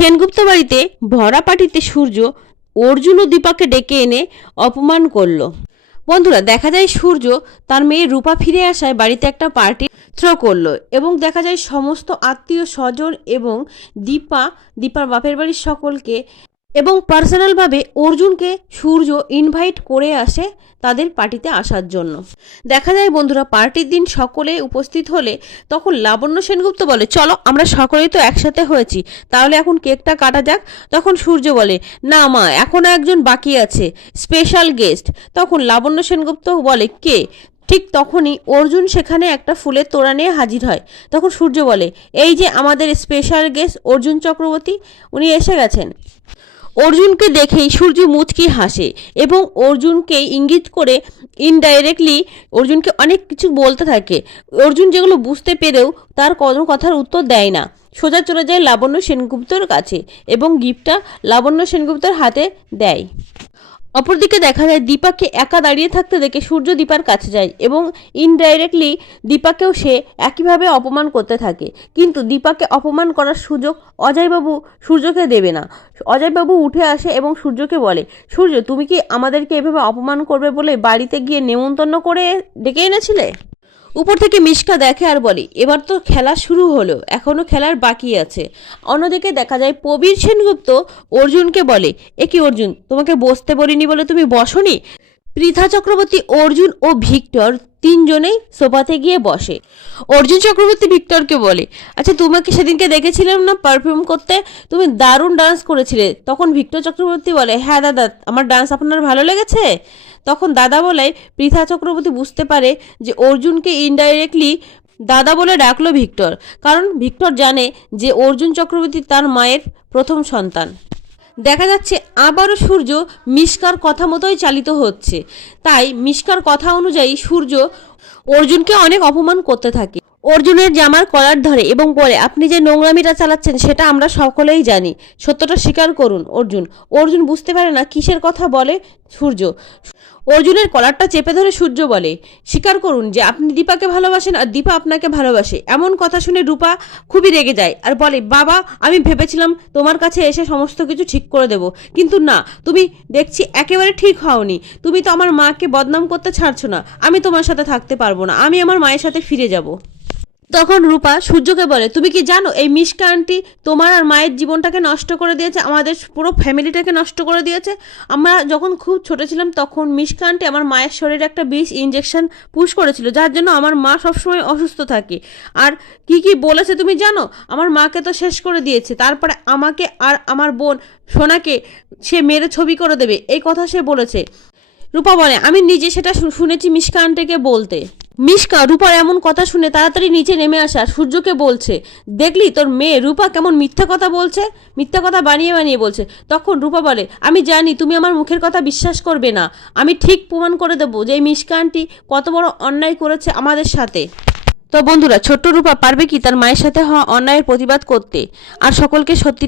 সেনগুপ্ত বাড়িতে ভরা পার্টিতে সূর্য অর্জুন ও দীপাকে ডেকে এনে অপমান করলো। বন্ধুরা, দেখা যায় সূর্য তার মেয়ে রূপা ফিরে আসায় বাড়িতে একটা পার্টি থ্রো করলো এবং দেখা যায় সমস্ত আত্মীয় স্বজন এবং দীপার বাপের বাড়ির সকলকে এবং পার্সোনালভাবে অর্জুনকে সূর্য ইনভাইট করে আসে তাদের পার্টিতে আসার জন্য। দেখা যায় বন্ধুরা, পার্টির দিন সকলে উপস্থিত হলে তখন লাবণ্য সেনগুপ্ত বলে, চলো আমরা সকলেই তো একসাথে হয়েছি, তাহলে এখন কেকটা কাটা যাক। তখন সূর্য বলে, না মা, এখনো একজন বাকি আছে, স্পেশাল গেস্ট। তখন লাবণ্য সেনগুপ্ত বলে, কে? ঠিক তখনই অর্জুন সেখানে একটা ফুলের তোড়া নিয়ে হাজির হয়। তখন সূর্য বলে, এই যে আমাদের স্পেশাল গেস্ট অর্জুন চক্রবর্তী, উনি এসে গেছেন। অর্জুনকে দেখেই সূর্য মুচকি হাসে এবং অর্জুনকে ইঙ্গিত করে ইনডাইরেক্টলি অর্জুনকে অনেক কিছু বলতে থাকে। অর্জুন যেগুলো বুঝতে পেরেও তার কোনো কথার উত্তর দেয় না, সোজা চলে যায় লাবণ্য সেনগুপ্তর কাছে এবং গিফটটা লাবণ্য সেনগুপ্তর হাতে দেয়। অপরদিকে দেখা যায় দীপাকে একা দাঁড়িয়ে থাকতে দেখে সূর্য দীপার কাছে যায় এবং ইনডাইরেক্টলি দীপাকেও সে একইভাবে অপমান করতে থাকে। কিন্তু দীপাকে অপমান করার সুযোগ অজয়বাবু সূর্যকে দেবে না। অজয়বাবু উঠে আসে এবং সূর্যকে বলে, সূর্য, তুমি কি আমাদেরকে এভাবে অপমান করবে বলে বাড়িতে গিয়ে নেমন্তন্ন করে ডেকে এনেছিলে? উপর থেকে মিশকা দেখে আর বলে, এবার তো খেলা শুরু হলো, এখনো খেলার বাকি আছে। অন্যদিকে দেখা যায় প্রবীর সেনগুপ্ত অর্জুনকে বলে, এ কি অর্জুন, তোমাকে বসতে বলিনি বলে তুমি বসনি? পৃথা চক্রবর্তী, অর্জুন ও ভিক্টর তিনজনেই সোফাতে গিয়ে বসে। অর্জুন চক্রবর্তী ভিক্টরকে বলে, আচ্ছা তোমাকে সেদিনকে দেখেছিলাম না পারফর্ম করতে, তুমি দারুণ ডান্স করেছিলে। তখন ভিক্টর চক্রবর্তী বলে, হ্যাঁ দাদা, আমার ডান্স আপনার ভালো লেগেছে। তখন দাদা বলে পৃথা চক্রবর্তী বুঝতে পারে যে অর্জুনকে ইনডাইরেক্টলি দাদা বলে ডাকলো ভিক্টর, কারণ ভিক্টর জানে যে অর্জুন চক্রবর্তী তার মায়ের প্রথম সন্তান। দেখা যাচ্ছে আবারও সূর্য মিশকার কথা মতোই চালিত হচ্ছে। তাই মিশকার কথা অনুযায়ী সূর্য অর্জুনকে অনেক অপমান করতে থাকে। অর্জুনের জামার কলার ধরে এবং বলে, আপনি যে নোংরামিটা চালাচ্ছেন সেটা আমরা সকলেই জানি, সত্যটা স্বীকার করুন। অর্জুন বুঝতে পারে না কিসের কথা বলে সূর্য। অর্জুনের কলারটা চেপে ধরে সূর্য বলে, স্বীকার করুন যে আপনি দীপাকে ভালোবাসেন আর দীপা আপনাকে ভালোবাসে। এমন কথা শুনে রূপা খুবই রেগে যায় আর বলে, বাবা, আমি ভেবেছিলাম তোমার কাছে এসে সমস্ত কিছু ঠিক করে দেব, কিন্তু না, তুমি দেখছি একেবারে ঠিক হওনি। তুমি তো আমার মাকে বদনাম করতে ছাড়ছো না। আমি তোমার সাথে থাকতে পারবো না, আমি আমার মায়ের সাথে ফিরে যাব। তখন রূপা সূর্যকে বলে, তুমি কি জানো এই মিশকা আন্টি তোমার আর মায়ের জীবনটাকে নষ্ট করে দিয়েছে, আমাদের পুরো ফ্যামিলিটাকে নষ্ট করে দিয়েছে। আমরা যখন খুব ছোট ছিলাম তখন মিশকা আন্টি আমার মায়ের শরীরে একটা বিষ ইঞ্জেকশন পুশ করেছিল, যার জন্য আমার মা সবসময় অসুস্থ থাকে। আর কি কি বলেছে তুমি জানো? আমার মাকে তো শেষ করে দিয়েছে, তারপরে আমাকে আর আমার বোন সোনাকে সে মেরে ছবি করে দেবে, এই কথা সে বলেছে। রূপা বলে, আমি নিজে সেটা শুনেছি মিশকা আন্টিকে বলতে। মিশকা রূপার এমন কথা শুনে তাড়াতাড়ি নিচে নেমে আসে আর সূর্যকে বলছে, দেখলি তোর মেয়ে রূপা কেমন মিথ্যা কথা বলছে, মিথ্যা কথা বানিয়ে বানিয়ে বলছে। তখন রূপা বলে, আমি জানি তুমি আমার মুখের কথা বিশ্বাস করবে না, আমি ঠিক প্রমাণ করে দেবো যে এই মিশকা আন্টি কত বড় অন্যায় করেছে আমাদের সাথে। তো বন্ধুরা, ছোট্ট রূপা পারবে কি তার মায়ের সাথে হওয়া অন্যায়ের প্রতিবাদ করতে আর সকলকে সত্যি